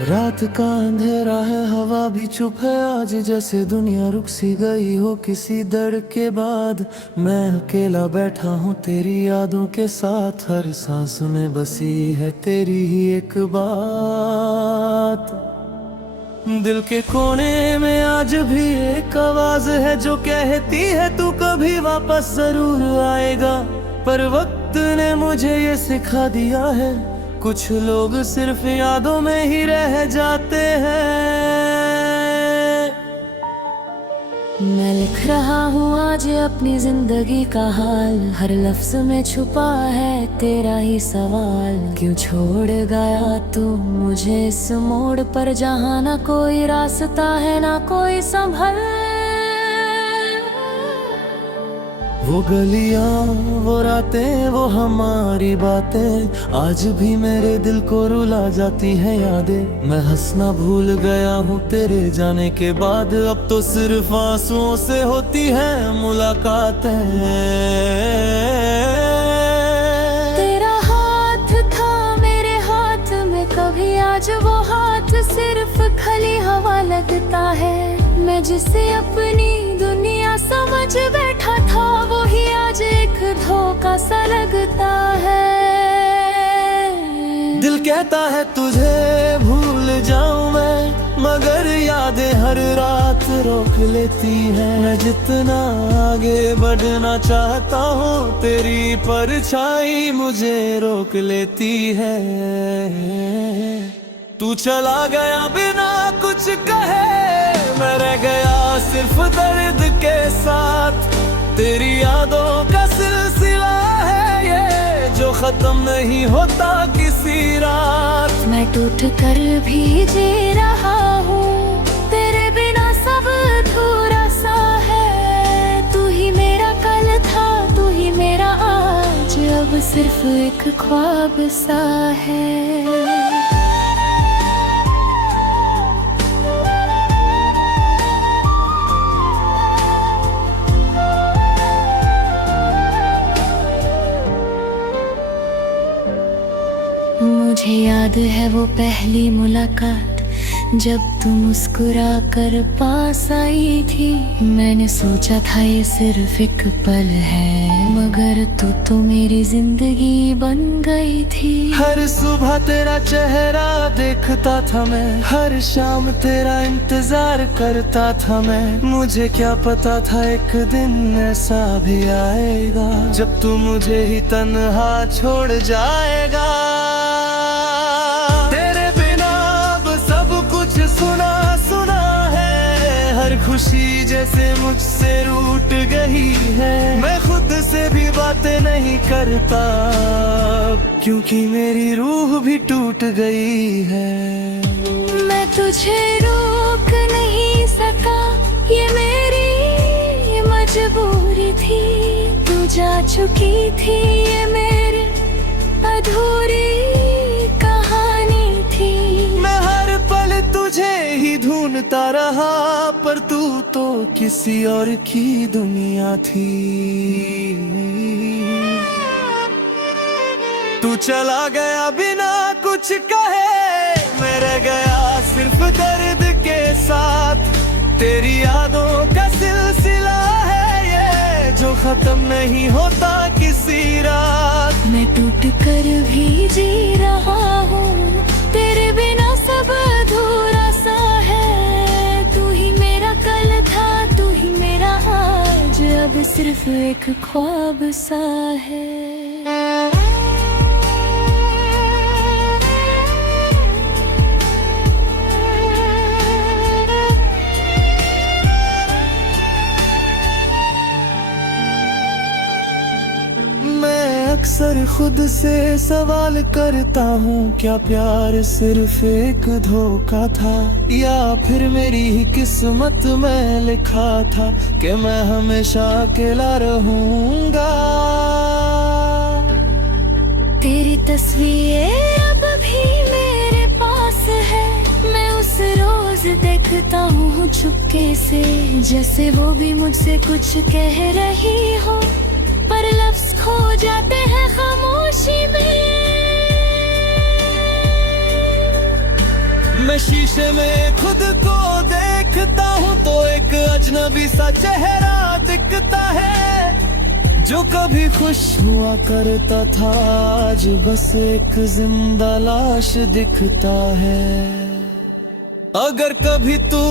रात का अंधेरा है, हवा भी चुप है आज, जैसे दुनिया रुक सी गई हो किसी दर्द के बाद। मैं अकेला बैठा हूँ तेरी यादों के साथ, हर सांस में बसी है तेरी ही एक बात। दिल के कोने में आज भी एक आवाज है जो कहती है तू कभी वापस जरूर आएगा। पर वक्त ने मुझे ये सिखा दिया है, कुछ लोग सिर्फ यादों में ही रह जाते हैं। मैं लिख रहा हूँ आज अपनी जिंदगी का हाल, हर लफ्ज में छुपा है तेरा ही सवाल। क्यों छोड़ गया तू मुझे इस मोड़ पर, जहाँ ना कोई रास्ता है ना कोई संभल। वो गलियां, वो रातें, वो हमारी बातें आज भी मेरे दिल को रुला जाती हैं यादें। मैं हंसना भूल गया हूँ तेरे जाने के बाद, अब तो सिर्फ आंसुओं से होती है मुलाकातें। तेरा हाथ था मेरे हाथ में कभी, आज वो हाथ सिर्फ खली हवा लगता है। मैं जिसे अपनी दुनिया समझ बैठा था, वो ही आज एक धोखा सा लगता है। दिल कहता है तुझे भूल जाऊं मैं, मगर यादें हर रात रोक लेती हैं। मैं जितना आगे बढ़ना चाहता हूँ, तेरी परछाई मुझे रोक लेती है। तू चला गया बिना कुछ कहे, मैं रह गया सिर्फ दर्द के साथ। तेरी यादों का सिलसिला है ये, जो खत्म नहीं होता किसी रात। मैं टूट कर भी जी रहा हूँ, तेरे बिना सब अधूरा सा है। तू ही मेरा कल था, तू ही मेरा आज, अब सिर्फ एक ख्वाब सा है। मुझे याद है वो पहली मुलाकात, जब तू मुस्कुरा कर पास आई थी। मैंने सोचा था ये सिर्फ एक पल है, मगर तू तो मेरी जिंदगी बन गई थी। हर सुबह तेरा चेहरा देखता था मैं, हर शाम तेरा इंतजार करता था मैं। मुझे क्या पता था एक दिन ऐसा भी आएगा, जब तू मुझे ही तन्हा छोड़ जाएगा। सुना सुना है, हर खुशी जैसे मुझसे रूठ गई है। मैं खुद से भी बातें नहीं करता, क्योंकि मेरी रूह भी टूट गई है। मैं तुझे रोक नहीं सका, ये मेरी मजबूरी थी। तू जा चुकी थी, ये मेरी अधूरी तुझे ही ढूंढता रहा, पर तू तो किसी और की दुनिया थी। तू चला गया बिना कुछ कहे, मैं रह गया सिर्फ दर्द के साथ। तेरी यादों का सिलसिला है ये, जो खत्म नहीं होता किसी रात। मैं टूट कर भी जी रहा हूँ, तेरे बिना सब अधूरा सा है। तू ही मेरा कल था, तू ही मेरा आज, अब सिर्फ एक ख्वाब सा है। अक्सर खुद से सवाल करता हूँ, क्या प्यार सिर्फ एक धोखा था, या फिर मेरी ही किस्मत में लिखा था कि मैं हमेशा अकेला रहूँगा। तेरी तस्वीर अब भी मेरे पास है, मैं उस रोज देखता हूँ चुपके से, जैसे वो भी मुझसे कुछ कह रही हो, पर लफ्ज खो जाते हैं खामोशी में। मैं शीशे में खुद को देखता हूँ तो एक अजनबी सा चेहरा दिखता है। जो कभी खुश हुआ करता था आज बस एक जिंदा लाश दिखता है। अगर कभी तू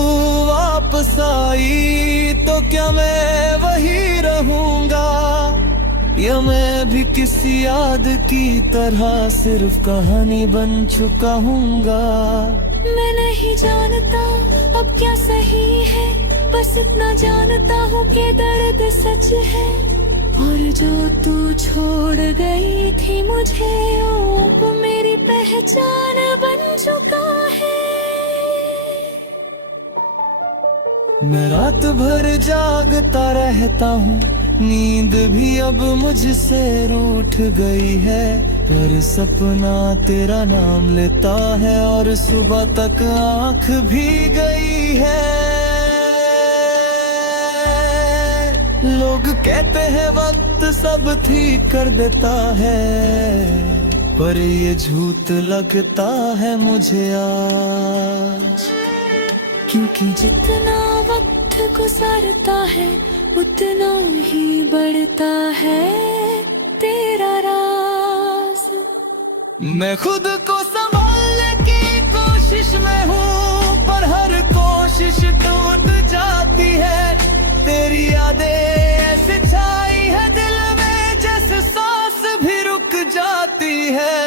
वापस आई तो क्या मैं वही रहूंगा, या मैं भी किसी याद की तरह सिर्फ कहानी बन चुका हूँगा। मैं नहीं जानता अब क्या सही है, बस इतना जानता हूँ कि दर्द सच है। और जो तू छोड़ गई थी मुझे वो अब मेरी पहचान बन चुका है। मैं रात भर जागता रहता हूँ, नींद भी अब मुझसे रूठ गई है। हर सपना तेरा नाम लेता है और सुबह तक आँख भी गई है। लोग कहते हैं वक्त सब ठीक कर देता है, पर ये झूठ लगता है मुझे आज। क्योंकि जितना वक्त गुजरता है उतना ही बढ़ता है तेरा राज। मैं खुद को संभालने की कोशिश में हूँ, पर हर कोशिश टूट जाती है। तेरी यादें ऐसे छाई है दिल में जैसे सांस भी रुक जाती है।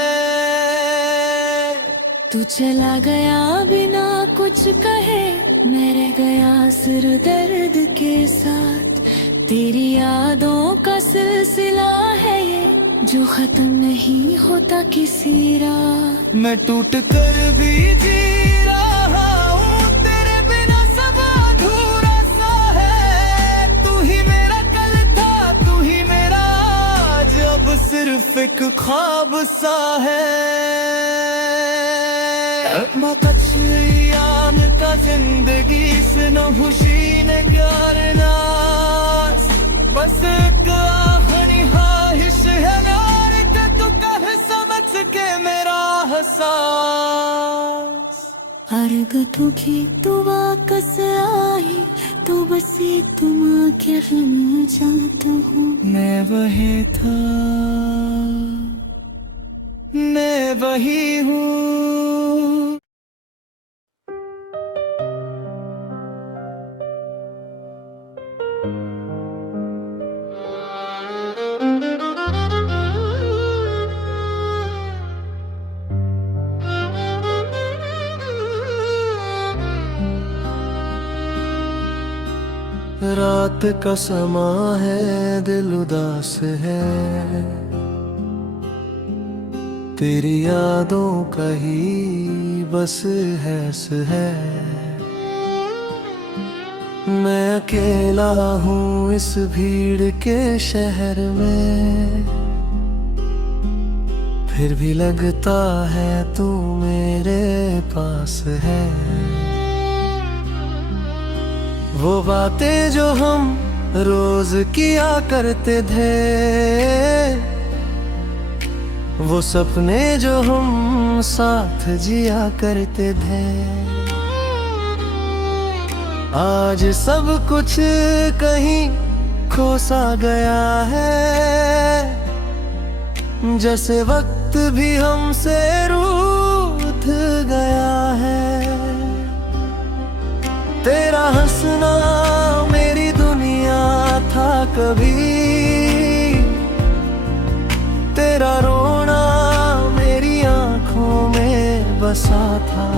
तू चला गया बिना कुछ कहे, मैं रह गया सिर दर्द के साथ। तेरी यादों का सिलसिला है ये जो खत्म नहीं होता किसी रात। मैं टूट कर भी जी रहा हूँ, तेरे बिना सब अधूरा सा है। तू ही मेरा कल था, तू ही मेरा आज, अब सिर्फ एक ख्वाब सा है। मकचलियान का जिंदगी से न खुशी न करना, बस एक आखिरी ख्वाहिश है यार कि तू कह समझ के मेरा एहसास। अर्ग तुझे तू वापस आई तो बस ये तुम क्या मैं चाहता हूँ। मैं वही था, मैं वही हूँ। रात का समा है, दिल उदास है, तेरी यादों का ही बस हैस है। मैं अकेला हूँ इस भीड़ के शहर में, फिर भी लगता है तू मेरे पास है। वो बातें जो हम रोज किया करते थे, वो सपने जो हम साथ जिया करते थे, आज सब कुछ कहीं खो सा गया है। जैसे वक्त भी हमसे रूठ गया है। तेरा हंसना मेरी दुनिया था कभी, तेरा रोना मेरी आंखों में बसा था।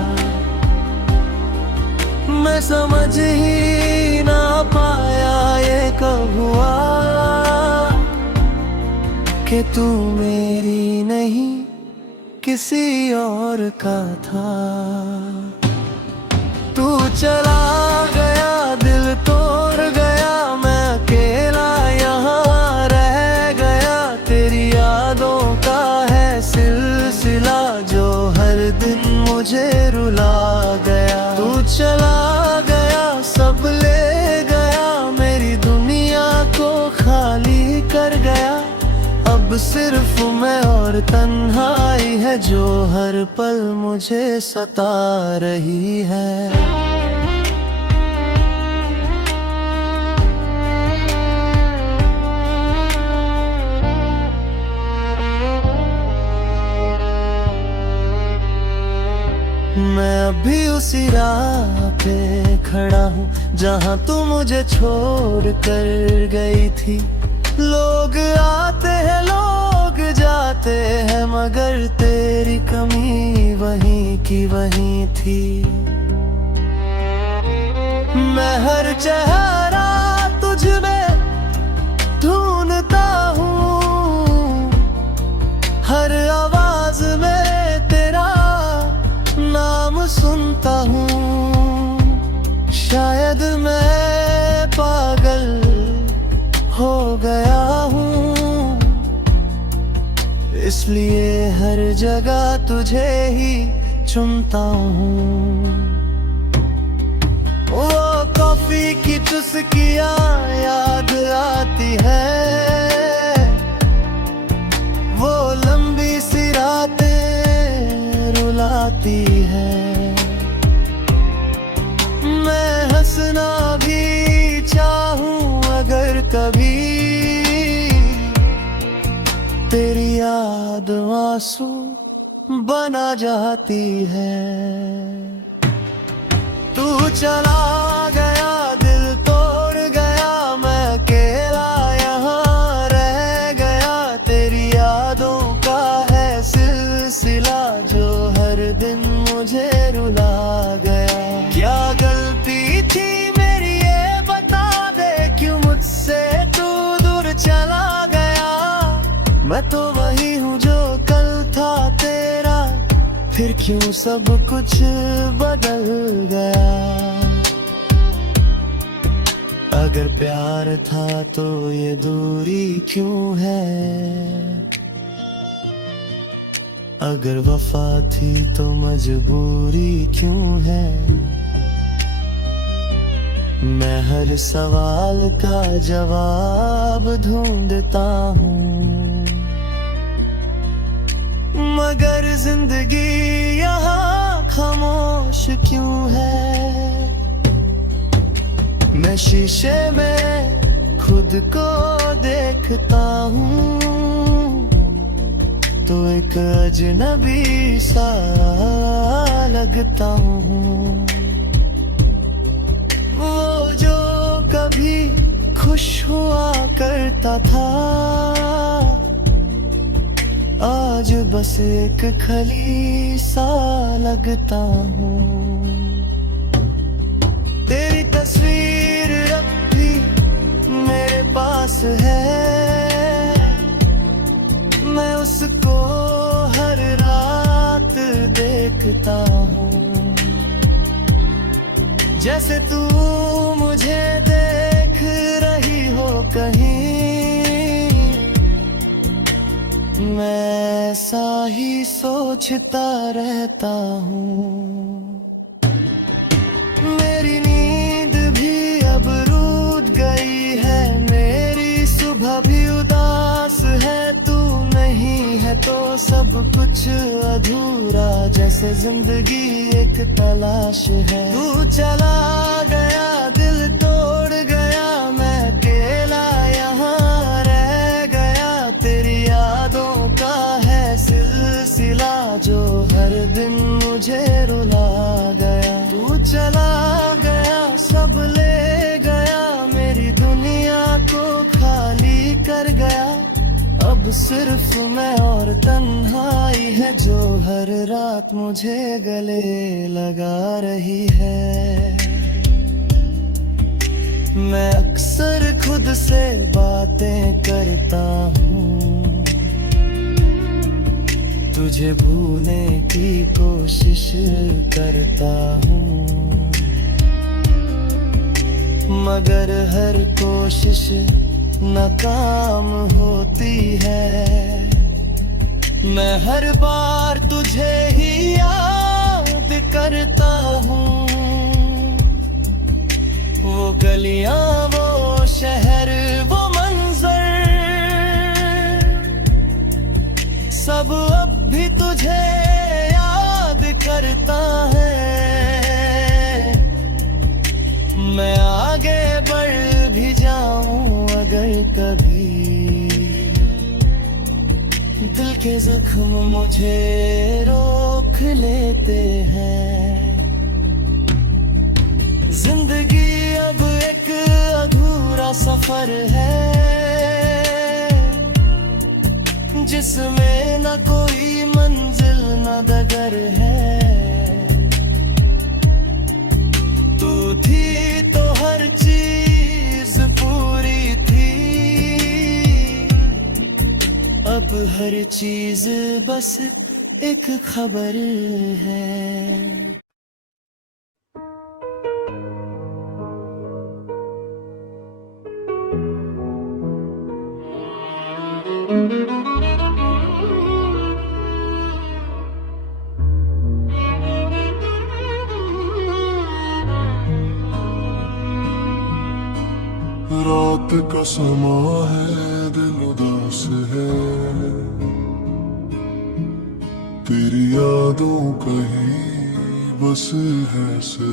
मैं समझ ही ना पाया ये कब हुआ कि तू मेरी नहीं किसी और का था। तू चला गया, दिल तोड़ गया, मैं अकेला यहाँ रह गया। तेरी यादों का है सिलसिला जो हर दिन मुझे रुला गया। तू चला गया, सब ले गया, मेरी दुनिया को खाली कर गया। अब अब सिर्फ मैं और तन्हाई है जो हर पल मुझे सता रही है। मैं अभी उसी राह पे खड़ा हूँ जहाँ तू मुझे छोड़ कर गई थी। लोग आते हैं लोग जाते हैं मगर तेरी कमी वहीं की वहीं थी। मैं हर चेहरा तुझ में ढूंढता हूँ, हर आवाज में तेरा नाम सुनता हूँ। शायद मैं पागल हो गया हूँ, इसलिए हर जगह तुझे ही चुनता हूँ। वो कॉफी की चुस्कियाँ याद आती है, वो लंबी सी रातें रुलाती है। मैं हंसना भी चाहूं अगर कभी, तेरी याद आंसू बना जाती है। तू चला गया दिल तोड़ गया, मैं अकेला यहाँ रह गया। तेरी यादों का है सिलसिला जो हर दिन मुझे रुला गया। क्या गलती थी मेरी ये बता दे, क्यों मुझसे तू दूर चला गया। मैं तो वही हूँ जो कल था तेरा, फिर क्यों सब कुछ बदल गया। अगर प्यार था तो ये दूरी क्यों है, अगर वफा थी तो मजबूरी क्यों है। मैं हर सवाल का जवाब ढूंढता हूँ, मगर जिंदगी यहाँ खामोश क्यों है। मैं शीशे में खुद को देखता हूँ तो एक अजनबी सा लगता हूँ। वो जो कभी खुश हुआ करता था, आज बस एक खली सा लगता हूँ। तेरी तस्वीर अब भी मेरे पास है, मैं उसको हर रात देखता हूँ। जैसे तू मुझे देख रही हो कहीं, मैं ऐसा ही सोचता रहता हूँ। मेरी नींद भी अब रूठ गई है, मेरी सुबह भी उदास है। तू नहीं है तो सब कुछ अधूरा, जैसे जिंदगी एक तलाश है। तू चला गया दिल तोड़ गया, मैं अकेला यहाँ रह गया। तेरी यादों का है सिलसिला जो हर दिन मुझे रुला गया। तू चला गया सब ले गया, मेरी दुनिया को खाली कर गया। अब सिर्फ मैं और तन्हाई है जो हर रात मुझे गले लगा रही है। मैं अक्सर खुद से बातें करता हूँ, तुझे भूलने की कोशिश करता हूँ, मगर हर कोशिश नाकाम होती है। मैं हर बार तुझे ही याद करता हूँ, वो गलियां वो शहर वो मंजर कभी दिल के जख्म मुझे रोक लेते हैं। जिंदगी अब एक अधूरा सफर है जिसमें न कोई मंजिल न डगर है। तू थी तो हर चीज पूरी थी, अब हर चीज बस एक खबर है। रात का समा है, दिल उदास है, तेरी यादों का ही बस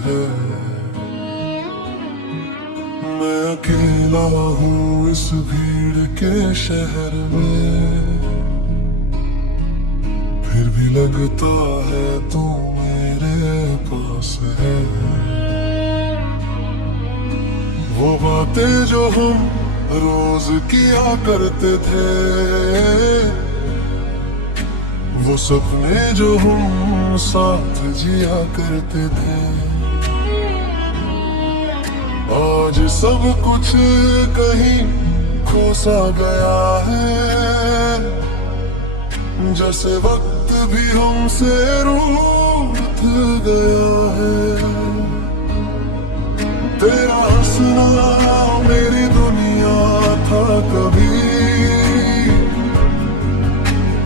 है। मैं अकेला हूँ इस भीड़ के शहर में, फिर भी लगता है तू मेरे पास है। वो बातें जो हम रोज किया करते थे, वो सपने जो हम साथ जिया करते थे, आज सब कुछ कहीं खो सा गया है। जैसे वक्त भी हमसे रूठ गया है। तेरा हंसना मेरी दुनिया था कभी,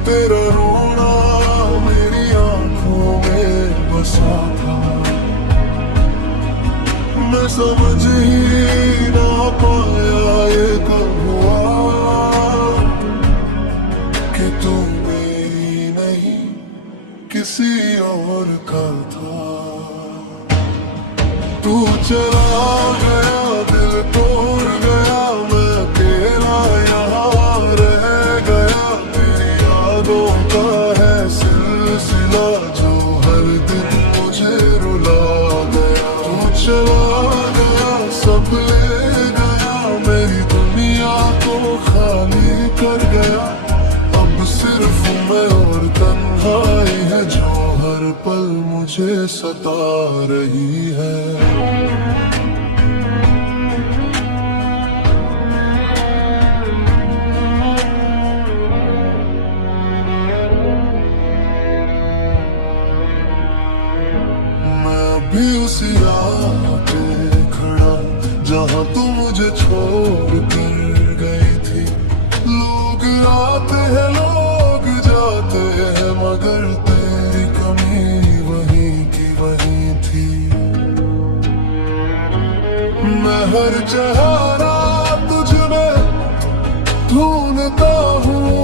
तेरा रोना मेरी आंखों में बसा था। मैं समझ ही ना पाया ये कब हुआ कि तू मेरी नहीं किसी और का था। तू चला गया, दिल तोड़ गया, मैं अकेला यहाँ रह गया। तेरी यादों का है सिलसिला जो हर दिन मुझे रुला गया। तू चला गया, सब ले गया, मेरी दुनिया को खाली कर गया। अब सिर्फ मैं और तन्हाई है जो हर पल मुझे सता रही है। भी उसी राह पे खड़ा जहाँ तू मुझे छोड़ कर गई थी। लोग आते हैं लोग जाते हैं, मगर तेरी कमी वहीं की वहीं थी। मैं हर चेहरा तुझ में ढूंढता हूँ,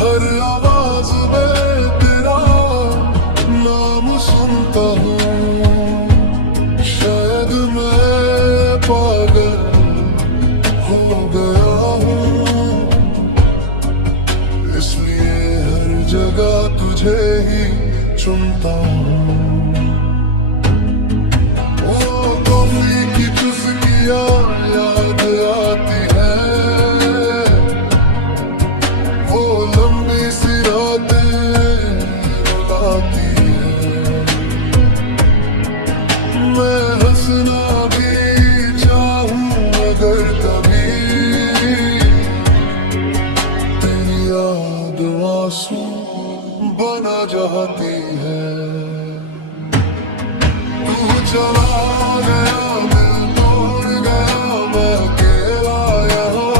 हर आवाज में तेरा नाम सुनता हूँ। शायद मैं पागल हो गया हूँ, इसलिए हर जगह तुझे ही चुनता हूँ। वो कॉफी की चुस्कियाँ याद आती है, वो लंबी सी रातें रुलाती है। मैं हंसना भी चाहूं अगर कभी, तेरी याद आंसू बना जाती है। तू चला गया, दिल तोड़ गया, मैं अकेला यहाँ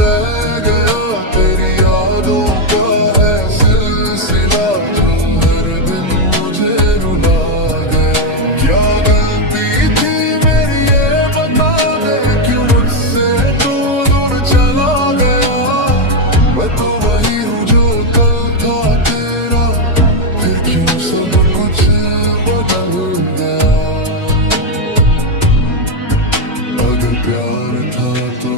रह गया। तेरी यादों का है सिलसिला जो हर दिन मुझे रुला गया। क्या गलती थी मेरी ये बता दे, क्यों मुझसे तू दूर चला गया। मैं तो वही हूँ जो कल था तेरा, फिर क्यों सब कुछ बदल गया। अगर प्यार था तो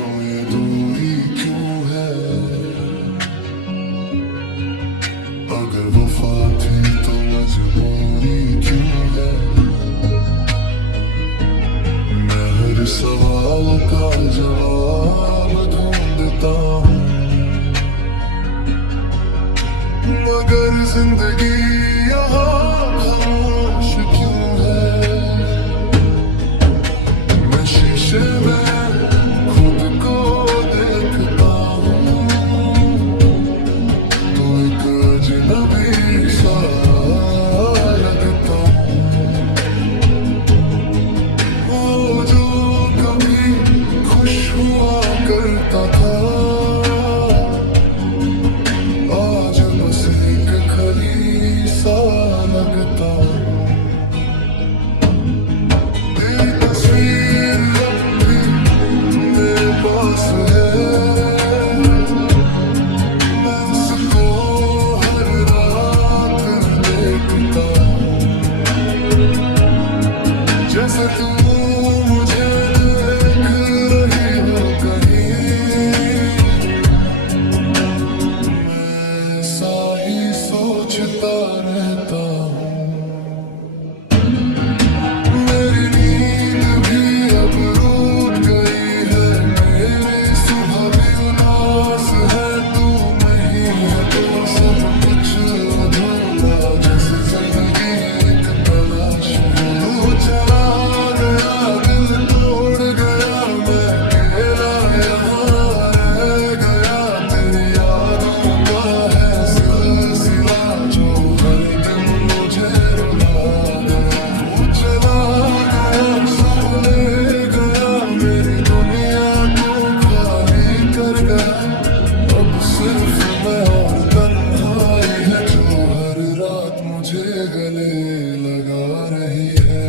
गले लगा रही है।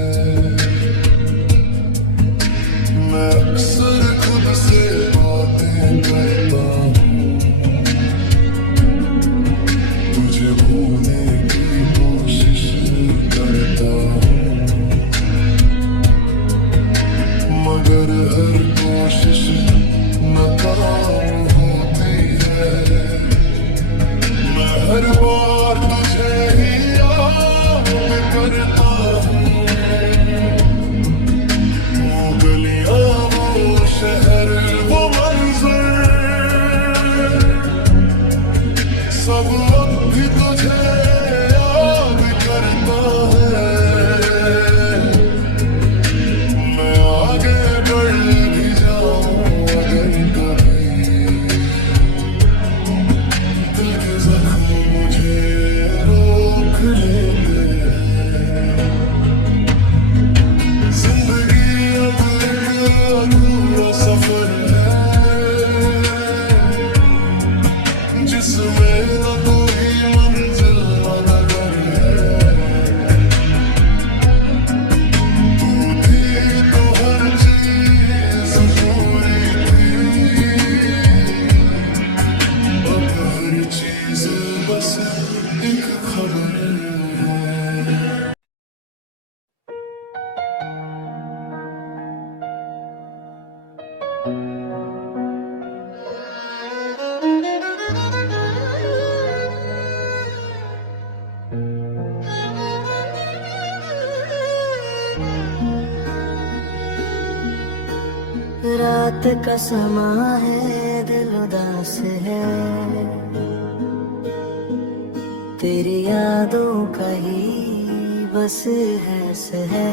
मैं अक्सर खुद से बातें करता हूँ, तुझे भूलने की कोशिश करता हूँ, मगर हर कोशिश नाकाम होती है। मैं हर बार तुझे ही याद करता हूँ, वो गलियां वो शहर वो मंजर सब अब भी तुझे याद करता है। मैं आगे बढ़ भी जाऊं अगर कभी, दिल के जख्म मुझे रोक लेते हैं। जिंदगी अब एक अधूरा सफर है, जिसमें न कोई मंजिल न नगर है। तू थी तो हर चीज पूरी थी, अब हर चीज बस एक खबर है। रात का समा है, दिल उदास है, तेरी यादों का ही बस है।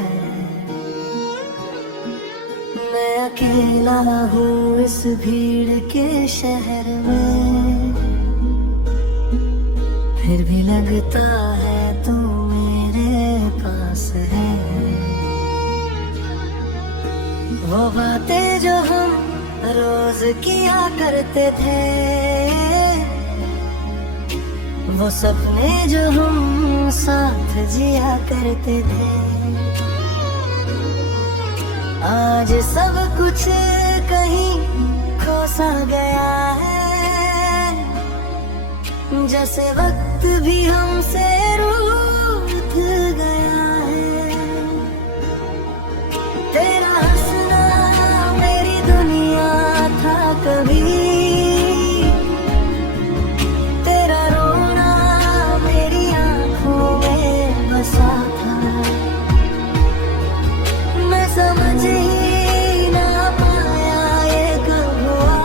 मैं अकेला हूँ इस भीड़ के शहर में, फिर भी लगता है तू मेरे पास है। वो बातें जो हम रोज किया करते थे, वो सपने जो हम साथ जिया करते थे, आज सब कुछ कहीं खो सा गया है। जैसे वक्त भी हमसे रूठ गया है। तेरा हंसना मेरी दुनिया था कभी, तेरा रोना मेरी आंखों में बसा था। मैं समझ ही ना पाया ये कब हुआ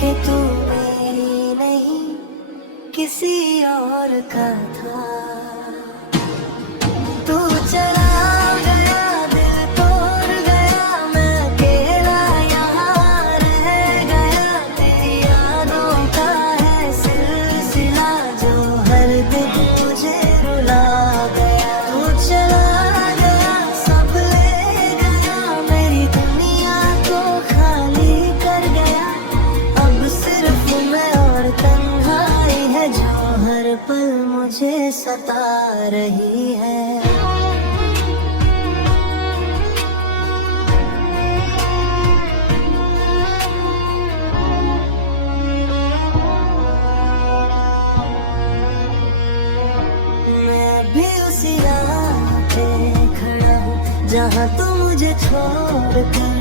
कि तू मेरी नहीं किसी और का था। तू चला गया, दिल तोड़ गया, मैं अकेला यहाँ रह गया। तेरी यादों का है सिलसिला जो हर दिन मुझे रुला गया। तू चला गया, सब ले गया, मेरी दुनिया को खाली कर गया। अब सिर्फ मैं और तन्हाई है जो हर पल मुझे सता रही है। मैं भी उसी राह पे खड़ा हूँ जहाँ तू मुझे छोड़ कर